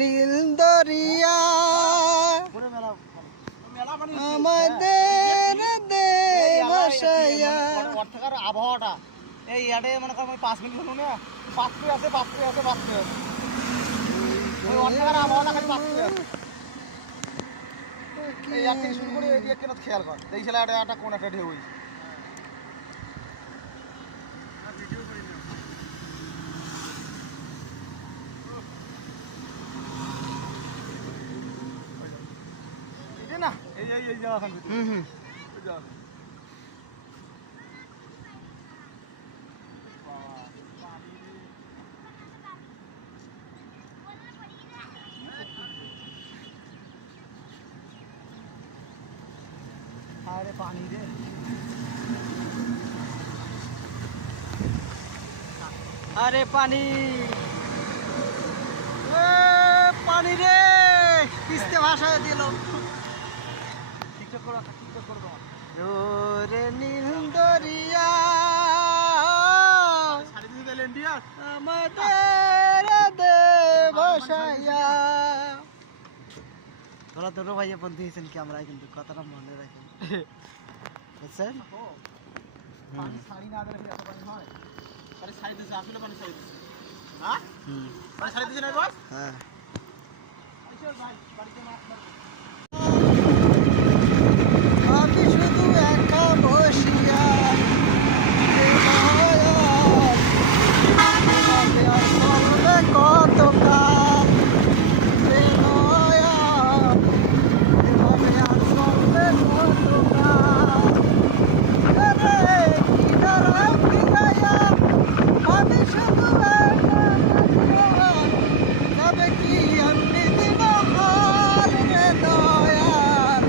নীল দরিয়া আমাদের দে ভাসাইয়া। আবহাওয়াটা এই ইয়াতে মনে কর 5 মিনিট হলো না, পাঁচটি আছে ওই অর্থাকার আবহাওয়াটা খালি পাঁচটি আছে। এই ইয়ার থেকে শুরু করে এই দিকে কেন খেয়াল কর, এই ছেলে একটা কোন একটা ঢেউ হইছে। না এই জায়গা খান আরে পানি রে, আরে পানি, পানি রে কিস্তে ভাসায় দিল। ঠিকঠাক করো রে নীল দরিয়া আমাদের দে ভাসাইয়া। তোরা দুটো ভাইয়া বন্ধু হয়েছেন কি আমরা, কিন্তু কথাটা মনে রাখেন বুঝছেন। পানি ছাড়ি না দিলে এত পানি হয়? পানি ছাড়ি দিছে, আসলে পানি ছাড়ি দিছে। হ্যাঁ পানি ছাড়ি দিছে না বস? হ্যাঁ ভাই বাড়িতে মাছ মারবো। আমি শুধু একা বসিয়া কত কাল আমি শুধু তবে কি আমি দিব রে দয়াল,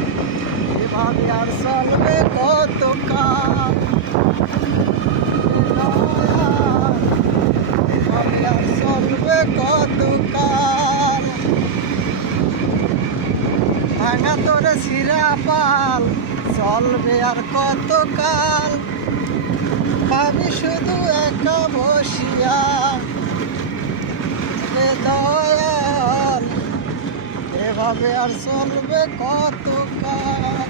এভাবে আর চলবে কত কাল এভাবে আর চলবে কত কাল। ভাঙা তোরে ছিঁড়া পাল চলবে আর কত কাল। আমি শুধু একা বসিয়া রে দয়াল, এভাবে আর চলবে কত কাল।